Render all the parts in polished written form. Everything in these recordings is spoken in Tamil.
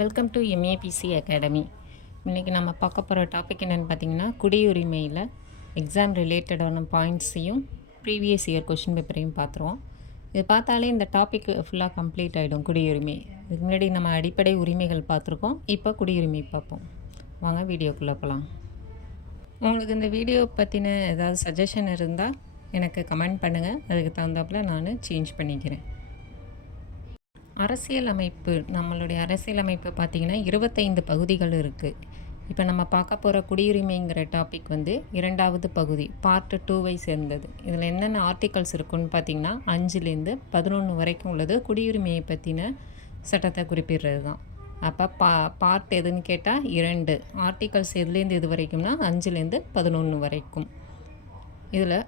Welcome to MABC academy. இன்றைக்கி நம்ம பார்க்க போகிற டாபிக் என்னென்னு பார்த்தீங்கன்னா, குடியுரிமையில் எக்ஸாம் ரிலேட்டடான பாயிண்ட்ஸையும் ப்ரீவியஸ் இயர் கொஷின் பேப்பரையும் பார்த்துருவோம். இது பார்த்தாலே இந்த டாபிக் ஃபுல்லாக கம்ப்ளீட் ஆகிடும். குடியுரிமை இதுக்கு முன்னாடி நம்ம அடிப்படை உரிமைகள் பார்த்துருக்கோம். இப்போ குடியுரிமை பார்ப்போம். வாங்க வீடியோக்குள்ளே போகலாம். உங்களுக்கு இந்த வீடியோ பற்றின ஏதாவது சஜஷன் இருந்தால் எனக்கு கமெண்ட் பண்ணுங்கள். அதுக்கு தகுந்தாப்பில் நான் சேஞ்ச் பண்ணிக்கிறேன். அரசியலமைப்பு, நம்மளுடைய அரசியலமைப்பு பார்த்திங்கன்னா 25 பகுதிகள் இருக்குது. இப்போ நம்ம பார்க்க போகிற குடியுரிமைங்கிற டாபிக் வந்து 2வது பகுதி, பார்ட் 2வை சேர்ந்தது. இதில் என்னென்ன ஆர்டிகல்ஸ் இருக்குன்னு பார்த்திங்கன்னா 5லேருந்து 11 வரைக்கும் உள்ளது குடியுரிமையை பற்றின சட்டத்தை குறிப்பிடுறது தான். அப்போ பார்ட் எதுன்னு கேட்டால் 2 ஆர்டிகல்ஸ் எதுலேருந்து இது வரைக்கும்னா 5லேருந்து 11 வரைக்கும். இதில்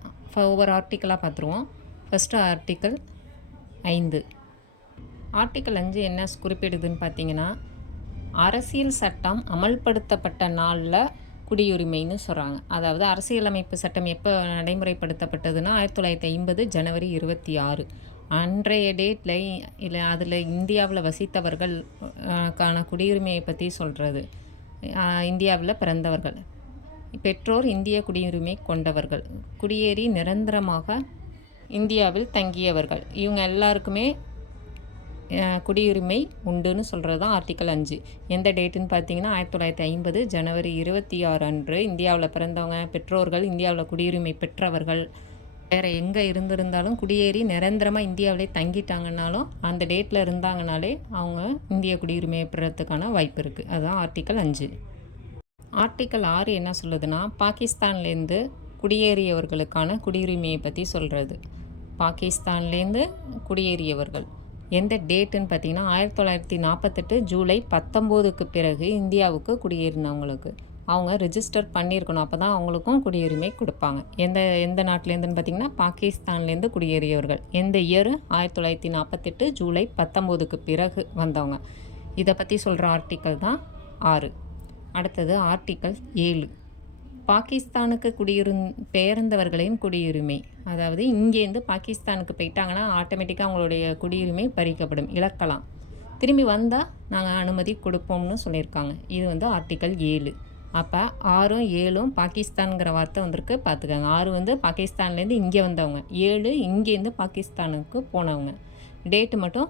ஒவ்வொரு ஆர்டிக்கலாக பார்த்துருவோம். First article 5. ஆர்டிக்கல் 5 என்ன குறிப்பிடுதுன்னு பார்த்தீங்கன்னா, அரசியல் சட்டம் அமல்படுத்தப்பட்ட நாளில் குடியுரிமைன்னு சொல்கிறாங்க. அதாவது அரசியலமைப்பு சட்டம் எப்போ நடைமுறைப்படுத்தப்பட்டதுன்னா 1950 ஜனவரி 26. அன்றைய டேட்டில் இல்லை அதில் இந்தியாவில் வசித்தவர்கள் கான குடியுரிமையை பற்றி சொல்கிறது. இந்தியாவில் பிறந்தவர்கள், பெற்றோர் இந்திய குடியுரிமை கொண்டவர்கள், குடியேறி நிரந்தரமாக இந்தியாவில் தங்கியவர்கள், இவங்க எல்லாருக்குமே குடியுரிமை உண்டுன்னு சொல்கிறது தான் ஆர்டிக்கல் 5. எந்த டேட்டுன்னு பார்த்தீங்கன்னா 1950 ஜனவரி 26 அன்று இந்தியாவில் பிறந்தவங்க, பெற்றோர்கள் இந்தியாவில் குடியுரிமை பெற்றவர்கள், வேறு எங்கே இருந்திருந்தாலும் குடியேறி நிரந்தரமாக இந்தியாவிலே தங்கிட்டாங்கன்னாலும் அந்த டேட்டில் இருந்தாங்கனாலே அவங்க இந்திய குடியுரிமையை பெறத்துக்கான வாய்ப்பு இருக்குது. அதுதான் ஆர்டிக்கல் 5. ஆர்டிக்கல் 6 என்ன சொல்லுதுன்னா, பாகிஸ்தான்லேருந்து குடியேறியவர்களுக்கான குடியுரிமையை பற்றி சொல்கிறது. பாகிஸ்தான்லேருந்து குடியேறியவர்கள் எந்த டேட்டுன்னு பார்த்தீங்கன்னா 1948 ஜூலை 19க்கு பிறகு இந்தியாவுக்கு குடியேறினவங்களுக்கு அவங்க ரிஜிஸ்டர் பண்ணியிருக்கணும். அப்போ தான் அவங்களுக்கும் குடியுரிமை கொடுப்பாங்க. எந்த நாட்டிலேருந்துன்னு பார்த்தீங்கன்னா பாகிஸ்தான்லேருந்து குடியேறியவர்கள் எந்த இயர் 1948 ஜூலை 19க்கு பிறகு வந்தவங்க. இதை பற்றி சொல்கிற ஆர்டிக்கல் தான் 6. அடுத்தது ஆர்டிக்கல் 7. பாகிஸ்தானுக்கு பெயர்ந்தவர்களின் குடியுரிமை, அதாவது இங்கேருந்து பாகிஸ்தானுக்கு போயிட்டாங்கன்னா ஆட்டோமேட்டிக்காக அவங்களுடைய குடியுரிமை பறிக்கப்படும், இழக்கலாம். திரும்பி வந்தால் நாங்கள் அனுமதி கொடுப்போம்னு சொல்லியிருக்காங்க. இது வந்து ஆர்டிக்கல் 7. அப்போ 6ம் 7ம் பாகிஸ்தானுங்கிற வார்த்தை வந்திருக்கு, பார்த்துக்கோங்க. 6 வந்து பாகிஸ்தான்லேருந்து இங்கே வந்தவங்க, 7 இங்கேருந்து பாகிஸ்தானுக்கு போனவங்க. டேட்டு மட்டும்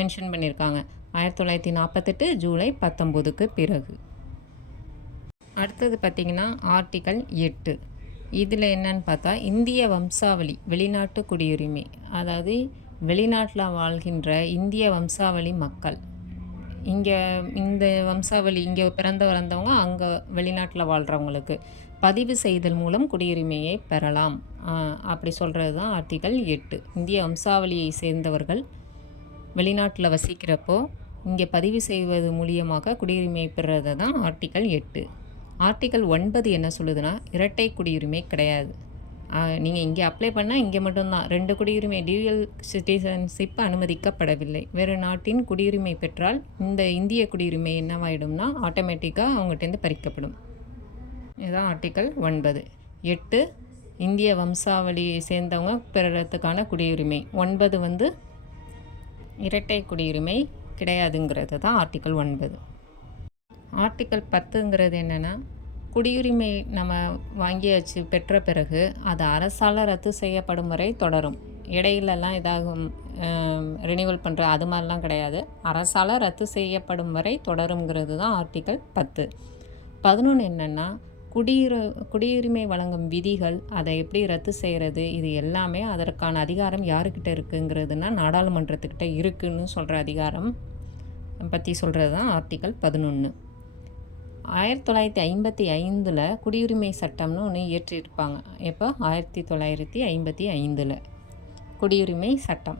மென்ஷன் பண்ணியிருக்காங்க, 1948 ஜூலை 19க்கு பிறகு. அடுத்தது பார்த்திங்கன்னா ஆர்டிக்கல் 8. இதில் என்னன்னு பார்த்தா இந்திய வம்சாவளி வெளிநாட்டு குடியுரிமை, அதாவது வெளிநாட்டில் வாழ்கின்ற இந்திய வம்சாவளி மக்கள், இங்கே இந்த வம்சாவளி இங்கே பிறந்து வளர்ந்தவங்க அங்கே வெளிநாட்டில் வாழ்கிறவங்களுக்கு பதிவு செய்தல் மூலம் குடியுரிமையை பெறலாம். அப்படி சொல்கிறது தான் ஆர்டிக்கல் 8. இந்திய வம்சாவளியை சேர்ந்தவர்கள் வெளிநாட்டில் வசிக்கிறப்போ இங்கே பதிவு செய்வது மூலியமாக குடியுரிமை பெறுறது தான் ஆர்டிக்கல் 8. ஆர்டிக்கல் 9 என்ன சொல்லுதுன்னா, இரட்டை குடியுரிமை கிடையாது. நீங்கள் இங்கே அப்ளை பண்ணால் இங்கே மட்டும்தான் 2 குடியுரிமை, டியூயல் சிட்டிசன்ஷிப் அனுமதிக்கப்படவில்லை. வேறு நாட்டின் குடியுரிமை பெற்றால் இந்த இந்திய குடியுரிமை என்னவாயிடும்னா ஆட்டோமேட்டிக்காக அவங்ககிட்டேருந்து பறிக்கப்படும். இதுதான் ஆர்டிக்கல் 9. 8 இந்திய வம்சாவளியை சேர்ந்தவங்க பெறத்துக்கான குடியுரிமை, 9 வந்து இரட்டை குடியுரிமை கிடையாதுங்கிறது தான் ஆர்டிக்கல் 9. ஆர்டிக்கல் 10ங்கிறது என்னென்னா, குடியுரிமை நம்ம வாங்கியாச்சு பெற்ற பிறகு அது அரசால் ரத்து செய்யப்படும் வரை தொடரும். இடையிலலாம் இதாகும் ரினிவல் பண்ணுற அது மாதிரிலாம் கிடையாது. அரசால் ரத்து செய்யப்படும் வரை தொடருங்கிறது தான் ஆர்டிக்கல் 10. 11 என்னென்னா, குடியுரிமை வழங்கும் விதிகள், அதை எப்படி ரத்து செய்கிறது, இது எல்லாமே அதற்கான அதிகாரம் யாருக்கிட்ட இருக்குங்கிறதுனா நாடாளுமன்றத்துக்கிட்ட இருக்குதுன்னு சொல்கிற அதிகாரம் பற்றி சொல்கிறது தான் ஆர்டிக்கல் 11. 1955 குடியுரிமை சட்டம்னு ஒன்று இயற்றியிருப்பாங்க. எப்போ 1955 குடியுரிமை சட்டம்.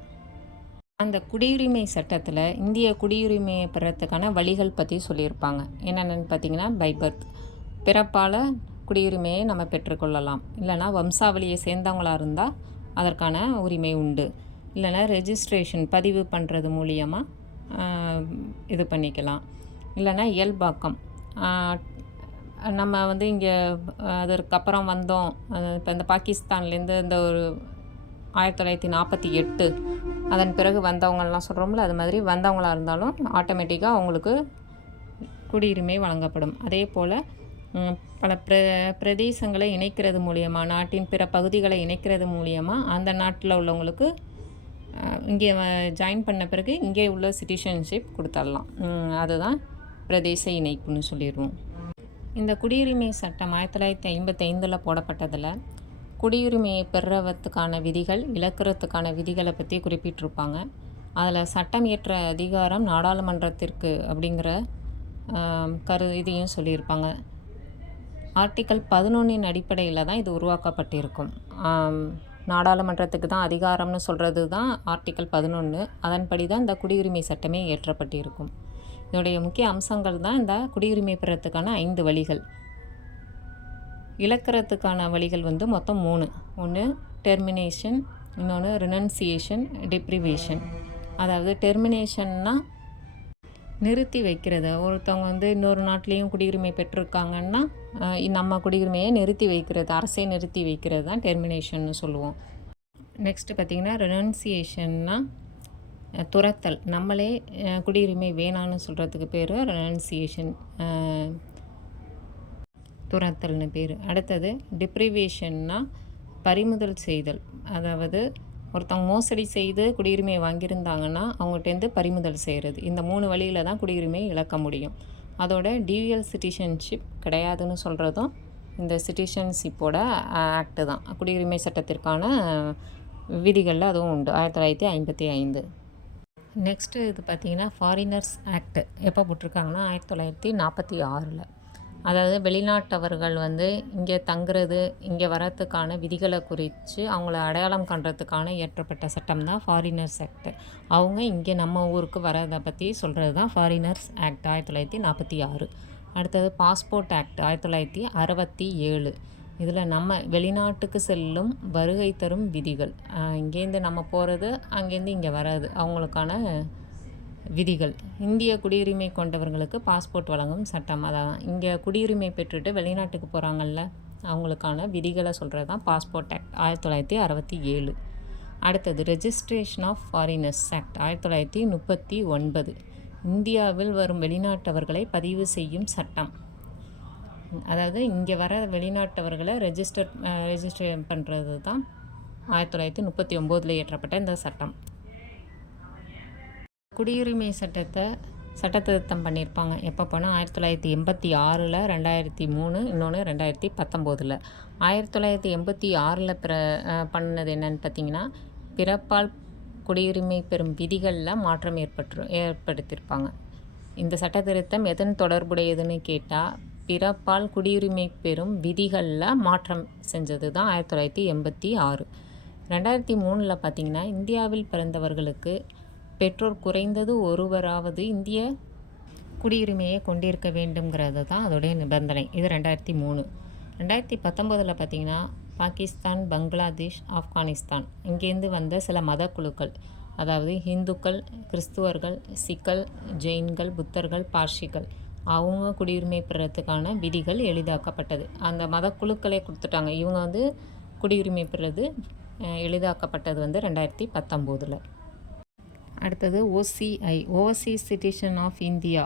அந்த குடியுரிமை சட்டத்தில் இந்திய குடியுரிமையை பெறத்துக்கான வழிகள் பற்றி சொல்லியிருப்பாங்க. என்னென்னு பார்த்தீங்கன்னா, பை பர்த், பிறப்பால் குடியுரிமையை நம்ம பெற்றுக்கொள்ளலாம். இல்லைனா வம்சாவளியை சேர்ந்தவங்களாக இருந்தால் அதற்கான உரிமை உண்டு. இல்லைனா ரெஜிஸ்ட்ரேஷன் பதிவு பண்ணுறது மூலியமாக இது பண்ணிக்கலாம். இல்லைனா இயல்பாக்கம், நம்ம வந்து இங்கே அதற்கப்புறம் வந்தோம். இப்போ இந்த பாகிஸ்தான்லேருந்து இந்த ஒரு 1948 அதன் பிறகு வந்தவங்கலாம் சொல்கிறோம்ல, அது மாதிரி வந்தவங்களாக இருந்தாலும் ஆட்டோமேட்டிக்காக அவங்களுக்கு குடியுரிமை வழங்கப்படும். அதே போல் பல பிரதேசங்களை இணைக்கிறது மூலியமாக, நாட்டின் பிற பகுதிகளை இணைக்கிறது மூலியமாக அந்த நாட்டில் உள்ளவங்களுக்கு இங்கே ஜாயின் பண்ண பிறகு இங்கே உள்ள சிட்டிசன்ஷிப் கொடுத்துடலாம். அதுதான் பிரதேச இணைப்புன்னு சொல்லிடுவோம். இந்த குடியுரிமை சட்டம் 1955 போடப்பட்டதில் குடியுரிமையை பெறுறதுக்கான விதிகள், இழக்கிறதுக்கான விதிகளை பற்றி குறிப்பிட்டிருப்பாங்க. அதில் சட்டம் இயற்ற அதிகாரம் நாடாளுமன்றத்திற்கு அப்படிங்கிற இதையும் சொல்லியிருப்பாங்க. ஆர்டிக்கல் 11 அடிப்படையில் தான் இது உருவாக்கப்பட்டிருக்கும். நாடாளுமன்றத்துக்கு தான் அதிகாரம்னு சொல்கிறது தான் ஆர்டிக்கல் 11. அதன்படி தான் இந்த குடியுரிமை சட்டமே இயற்றப்பட்டிருக்கும். இதனுடைய முக்கிய அம்சங்கள் தான் இந்த குடியுரிமை பெறத்துக்கான 5 வழிகள். இழக்கிறதுக்கான வழிகள் மொத்தம் 3. ஒன்று டெர்மினேஷன், இன்னொன்று ரினன்சியேஷன், டிப்ரிவேஷன். அதாவது டெர்மினேஷன்னா நிறுத்தி வைக்கிறது. ஒருத்தவங்க இன்னொரு நாட்டிலையும் குடியுரிமை பெற்றிருக்காங்கன்னா நம்ம குடியுரிமையை நிறுத்தி வைக்கிறது, அரசே நிறுத்தி வைக்கிறது தான் டெர்மினேஷன்னு சொல்லுவோம். நெக்ஸ்ட்டு பார்த்திங்கன்னா ரெனன்சியேஷன்னா துரத்தல். நம்மளே குடியுரிமை வேணான்னு சொல்கிறதுக்கு பேர் ரெனன்சியேஷன், துரத்தல்னு பேர். அடுத்தது டிப்ரிவேஷன்னா பறிமுதல் செய்தல். அதாவது ஒருத்தவங்க மோசடி செய்து குடியுரிமையை வாங்கியிருந்தாங்கன்னா அவங்ககிட்டேருந்து பறிமுதல் செய்கிறது. இந்த 3 வழியில் தான் குடியுரிமையை இழக்க முடியும். அதோட டியூயல் சிட்டிசன்ஷிப் கிடையாதுன்னு சொல்கிறதும் இந்த சிட்டிசன்ஷிப்போட ஆக்டு தான். குடியுரிமை சட்டத்திற்கான விதிகளில் அதுவும் உண்டு, 1955. நெக்ஸ்ட்டு இது பார்த்திங்கன்னா ஃபாரினர்ஸ் ஆக்ட் எப்போ போட்டிருக்காங்கன்னா 1946. அதாவது வெளிநாட்டவர்கள் இங்கே தங்குறது, இங்கே வரத்துக்கான விதிகளை குறித்து அவங்கள அடையாளம் காண்றதுக்கான இயற்றப்பட்ட சட்டம் தான் ஃபாரினர்ஸ் ஆக்ட். அவங்க இங்கே நம்ம ஊருக்கு வரதை பற்றி சொல்கிறது தான் ஃபாரினர்ஸ் ஆக்ட் 1946. அடுத்தது பாஸ்போர்ட் ஆக்ட் 1967. இதில் நம்ம வெளிநாட்டுக்கு செல்லும் வருகை தரும் விதிகள், இங்கேருந்து நம்ம போகிறது, அங்கேருந்து இங்கே வராது, அவங்களுக்கான விதிகள். இந்திய குடியுரிமை கொண்டவர்களுக்கு பாஸ்போர்ட் வழங்கும் சட்டம். அதான் இங்கே குடியுரிமை பெற்றுட்டு வெளிநாட்டுக்கு போகிறாங்கல்ல, அவங்களுக்கான விதிகளை சொல்கிறது தான் பாஸ்போர்ட் ஆக்ட் 1967. அடுத்தது ரெஜிஸ்ட்ரேஷன் ஆஃப் ஃபாரினர்ஸ் ஆக்ட் 1939. இந்தியாவில் வரும் வெளிநாட்டவர்களை பதிவு செய்யும் சட்டம். அதாவது இங்கே வர வெளிநாட்டவர்களை ரெஜிஸ்டர் பண்ணுறது தான் 1939 இயற்றப்பட்ட இந்த சட்டம். குடியுரிமை சட்டத்திருத்தம் பண்ணியிருப்பாங்க. எப்போ போனால் 1986, 2003, இன்னொன்று 2019. 1986 பண்ணது என்னன்னு பார்த்தீங்கன்னா, பிறப்பால் குடியுரிமை பெறும் விதிகளில் மாற்றம் ஏற்படுத்தியிருப்பாங்க. இந்த சட்டத்திருத்தம் எதன் தொடர்புடையதுன்னு கேட்டால், பிறப்பால் குடியுரிமை பெறும் விதிகளில் மாற்றம் செஞ்சது தான் 1986. 2003 பார்த்திங்கன்னா, இந்தியாவில் பிறந்தவர்களுக்கு பெற்றோர் குறைந்தது ஒருவராவது இந்திய குடியுரிமையை கொண்டிருக்க வேண்டும்ங்கிறது தான் அதோடைய நிபந்தனை. இது 2003. 2019 பார்த்திங்கன்னா, பாகிஸ்தான், பங்களாதேஷ், ஆப்கானிஸ்தான் இங்கேருந்து வந்த சில மத குழுக்கள், அதாவது இந்துக்கள், கிறிஸ்துவர்கள், சிக்கல், ஜெயின்கள், புத்தர்கள், பார்ஷிகள், அவங்க குடியுரிமை பெறத்துக்கான விதிகள் எளிதாக்கப்பட்டது. அந்த மத குழுக்களே கொடுத்துட்டாங்க. இவங்க குடியுரிமை பெறுறது எளிதாக்கப்பட்டது 2019. அடுத்தது OCI, overseas citizen of India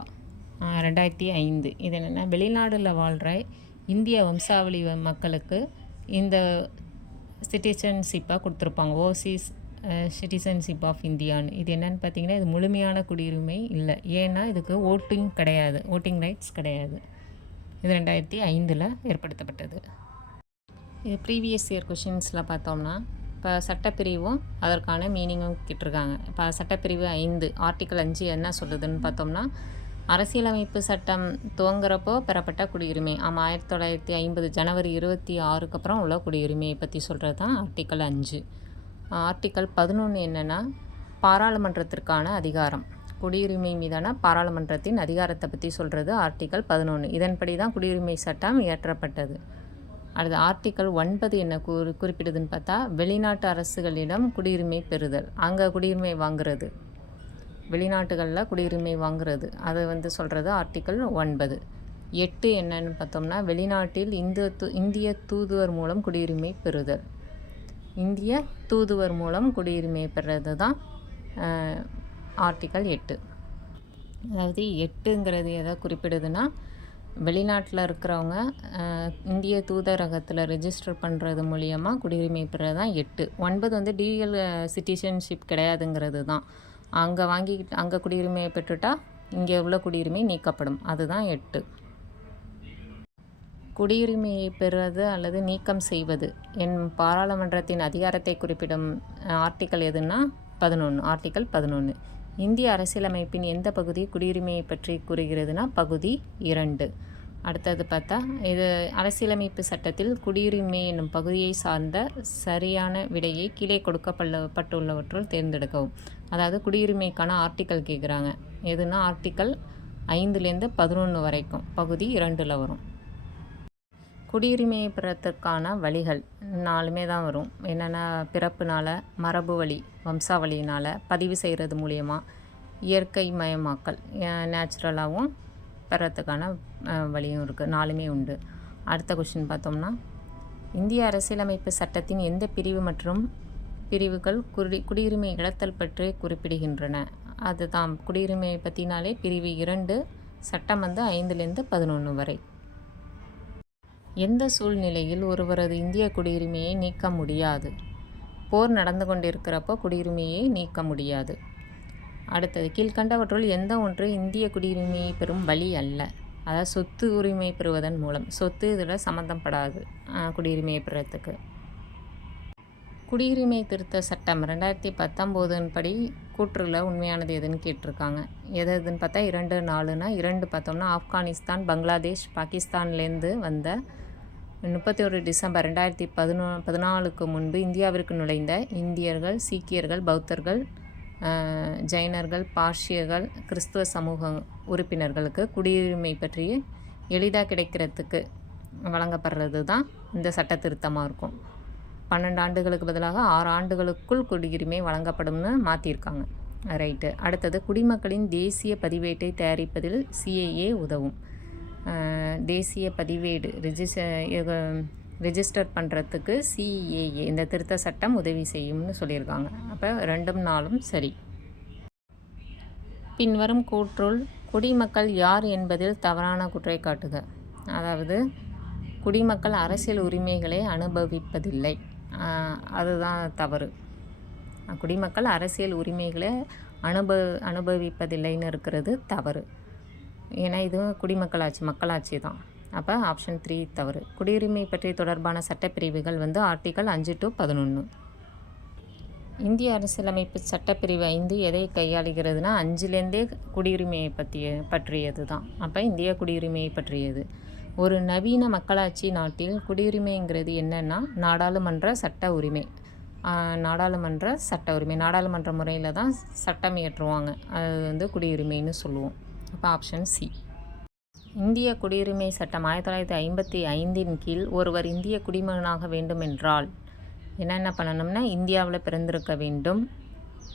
2005. இது என்னென்னா, வெளிநாடில் வாழ்கிற இந்திய வம்சாவளி மக்களுக்கு இந்த சிட்டிசன்ஷிப்பாக கொடுத்துருப்பாங்க, ஓவர்சீஸ் சிட்டிசன்ஷிப் ஆஃப் இந்தியான்னு. இது என்னென்னு பார்த்தீங்கன்னா, இது முழுமையான குடியுரிமை இல்லை. ஏன்னா இதுக்கு ஓட்டிங் ரைட்ஸ் கிடையாது. இது 2005 ஏற்படுத்தப்பட்டது. இது ப்ரீவியஸ் இயர் கொஷின்ஸில் பார்த்தோம்னா, இப்போ சட்டப்பிரிவும் அதற்கான மீனிங்கும் கிட்டிருக்காங்க. இப்போ சட்டப்பிரிவு 5 ஆர்டிக்கல் 5 என்ன சொல்லுதுன்னு பார்த்தோம்னா, அரசியலமைப்பு சட்டம் துவங்குறப்போ பெறப்பட்ட குடியுரிமை. 1950 ஜனவரி 26 அப்புறம் உள்ள குடியுரிமையை பற்றி சொல்கிறது தான் ஆர்டிக்கல் 5. ஆர்டிக்கல் 11 என்னென்னா, பாராளுமன்றத்திற்கான அதிகாரம். குடியுரிமை மீதான பாராளுமன்றத்தின் அதிகாரத்தை பற்றி சொல்கிறது ஆர்டிக்கல் 11. இதன்படி தான் குடியுரிமை சட்டம் இயற்றப்பட்டது. அடுத்து ஆர்டிக்கல் 9 என்ன குறிப்பிடுதுன்னு பார்த்தா, வெளிநாட்டு அரசுகளிடம் குடியுரிமை பெறுதல். அங்கே குடியுரிமை வாங்குறது, வெளிநாட்டுகளில் குடியுரிமை வாங்குறது, அதை சொல்கிறது ஆர்டிக்கல் 9. 8 என்னன்னு பார்த்தோம்னா, வெளிநாட்டில் இந்திய தூதுவர் மூலம் குடியுரிமை பெறுதல். இந்திய தூதுவர் மூலம் குடியுரிமை பெறுறது தான் ஆர்டிக்கல் 8. அதாவது 8ங்கிறது எதை குறிப்பிடுதுன்னா, வெளிநாட்டில் இருக்கிறவங்க இந்திய தூதரகத்தில் ரெஜிஸ்டர் பண்ணுறது மூலியமா குடியுரிமை பெறது தான் 8. 9 வந்து டியூயல் சிட்டிசன்ஷிப் கிடையாதுங்கிறது தான். அங்கே வாங்கிக்கிட்டு அங்கே குடியுரிமையை பெற்றுட்டா இங்கே உள்ள குடியுரிமை நீக்கப்படும். அதுதான் 8. குடியுரிமையை பெறுவது அல்லது நீக்கம் செய்வது பாராளுமன்றத்தின் அதிகாரத்தை குறிப்பிடும் ஆர்டிக்கல் எதுன்னா 11. ஆர்டிக்கல் 11. இந்திய அரசியலமைப்பின் எந்த பகுதி குடியுரிமையை பற்றி கூறுகிறதுனா பகுதி 2. அடுத்தது பார்த்தா இது அரசியலமைப்பு சட்டத்தில் குடியுரிமை என்னும் பகுதியை சார்ந்த சரியான விடையை கீழே கொடுக்கப்பட்டுள்ளவற்றுள் தேர்ந்தெடுக்கவும். அதாவது குடியுரிமைக்கான ஆர்டிக்கல் கேட்குறாங்க. எதுனா ஆர்டிக்கல் 5லேருந்து 11 வரைக்கும் பகுதி 2ல் வரும். குடியுரிமையை பெறத்துக்கான வழிகள் 4மே தான் வரும். என்னென்னா பிறப்புனால, மரபு வழி வம்சாவளியினால், பதிவு செய்கிறது மூலியமா, இயற்கை மயமாக்கல் நேச்சுரலாகவும் பெறத்துக்கான வழியும் இருக்குது. 4மே உண்டு. அடுத்த கொஷின் பார்த்தோம்னா, இந்திய அரசியலமைப்பு சட்டத்தின் எந்த பிரிவு மற்றும் பிரிவுகள் குடியுரிமை இழத்தல் பற்றி குறிப்பிடுகின்றன? அதுதான் குடியுரிமையை பற்றினாலே பிரிவு 2, சட்டம் வந்து 5லேருந்து 11 வரை. எந்த சூழ்நிலையில் ஒருவரது இந்திய குடியுரிமையை நீக்க முடியாது? போர் நடந்து கொண்டிருக்கிறப்போ குடியுரிமையை நீக்க முடியாது. அடுத்தது கீழ்கண்டவற்றுள் எந்த ஒன்று இந்திய குடியுரிமையை பெறும் வழி அல்ல? அதாவது சொத்து உரிமை பெறுவதன் மூலம். சொத்து இதில் சம்மந்தப்படாது குடியுரிமையை பெறத்துக்கு. குடியுரிமை திருத்த சட்டம் 2019 படி கூற்றுல உண்மையானது எதுன்னு கேட்டிருக்காங்க. எதுன்னு பார்த்தா 2, 4னா 2 பார்த்தோம்னா ஆப்கானிஸ்தான், பங்களாதேஷ், பாகிஸ்தான்லேருந்து வந்த 31 டிசம்பர் 2014க்கு முன்பு இந்தியாவிற்கு நுழைந்த இந்தியர்கள், சீக்கியர்கள், பௌத்தர்கள், ஜைனர்கள், பார்ஷியர்கள், கிறிஸ்துவ சமூக உறுப்பினர்களுக்கு குடியுரிமை பற்றி எளிதாக கிடைக்கிறதுக்கு வழங்கப்படுறது தான் இந்த சட்ட திருத்தமாக இருக்கும். 12 ஆண்டுகளுக்கு பதிலாக 6 ஆண்டுகளுக்குள் குடியுரிமை வழங்கப்படும்னு மாற்றிருக்காங்க. ரைட்டு. அடுத்தது குடிமக்களின் தேசிய பதிவேட்டை தயாரிப்பதில் CAA உதவும். தேசிய பதிவேடு ரெஜிஸ்டர் பண்ணுறதுக்கு CAA இந்த திருத்த சட்டம் உதவி செய்யும்னு சொல்லியிருக்காங்க. அப்போ 2ம் 4ம் சரி. பின்வரும் கூற்றுள் குடிமக்கள் யார் என்பதில் தவறான கூற்றை காட்டுக. அதாவது குடிமக்கள் அரசியல் உரிமைகளை அனுபவிப்பதில்லை, அதுதான் தவறு. குடிமக்கள் அரசியல் உரிமைகளை அனுபவிப்பதில்லைன்னு இருக்கிறது தவறு. ஏன்னா இதுவும் குடிமக்களாட்சி, மக்களாட்சி தான். அப்போ ஆப்ஷன் 3 தவறு. குடியுரிமை பற்றி தொடர்பான சட்டப்பிரிவுகள் வந்து ஆர்டிக்கல் 5 to 11. இந்திய அரசியலமைப்பு சட்டப்பிரிவு 5 எதை கையாளுகிறதுனா 5லேருந்தே குடியுரிமையை பற்றியது தான். அப்போ இந்திய குடியுரிமையை பற்றியது. ஒரு நவீன மக்களாட்சி நாட்டில் குடியுரிமைங்கிறது என்னென்னா நாடாளுமன்ற சட்ட உரிமை. நாடாளுமன்ற முறையில் தான் சட்டம் இயற்றுவாங்க. அது வந்து குடியுரிமைன்னு சொல்லுவோம். அப்போ ஆப்ஷன் சி. இந்திய குடியுரிமை சட்டம் 1955 கீழ் ஒருவர் இந்திய குடிமகனாக வேண்டுமென்றால் என்னென்ன பண்ணணும்னா இந்தியாவில் பிறந்திருக்க வேண்டும்,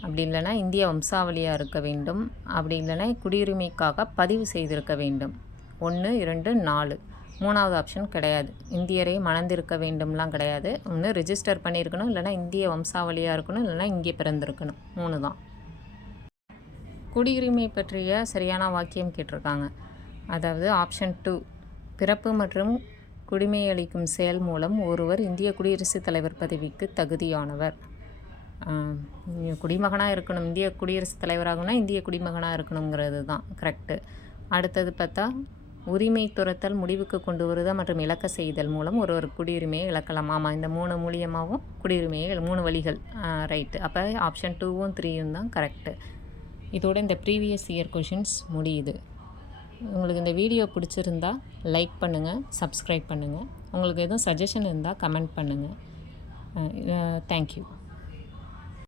அப்படி இல்லைன்னா இந்திய வம்சாவளியாக இருக்க வேண்டும், அப்படி இல்லைன்னா குடியுரிமைக்காக பதிவு செய்திருக்க வேண்டும். 1, 2, 4. 3வது ஆப்ஷன் கிடையாது. இந்தியரை மணந்திருக்க வேண்டும்லாம் கிடையாது. ஒன்று ரிஜிஸ்டர் பண்ணியிருக்கணும், இல்லைனா இந்திய வம்சாவளியாக இருக்கணும், இல்லைனா இங்கே பிறந்திருக்கணும். 3 தான். குடியுரிமை பற்றிய சரியான வாக்கியம் கேட்டிருக்காங்க. அதாவது ஆப்ஷன் 2, பிறப்பு மற்றும் குடிமையளிக்கும் செயல் மூலம் ஒருவர் இந்திய குடியரசுத் தலைவர் பதவிக்கு தகுதியானவர். குடிமகனாக இருக்கணும், இந்திய குடியரசுத் தலைவராகணும்னா இந்திய குடிமகனாக இருக்கணுங்கிறது தான் கரெக்டு. அடுத்தது பார்த்தா உரிமை துரத்தல், முடிவுக்கு கொண்டு வருதல் மற்றும் இழக்க செய்தல் மூலம் ஒருவர் குடியுரிமையை இழக்கலாம். ஆமாம், இந்த 3 மூலியமாகவும் குடியுரிமையை 3 வழிகள். ரைட்டு. அப்போ ஆப்ஷன் 2ம் 3ம் தான் கரெக்டு. இதோட இந்த ப்ரீவியஸ் இயர் கொஷின்ஸ் முடியுது. உங்களுக்கு இந்த வீடியோ பிடிச்சிருந்தா லைக் பண்ணுங்கள், சப்ஸ்கிரைப் பண்ணுங்கள். உங்களுக்கு எதுவும் சஜஷன் இருந்தால் கமெண்ட் பண்ணுங்கள். தேங்க்யூ.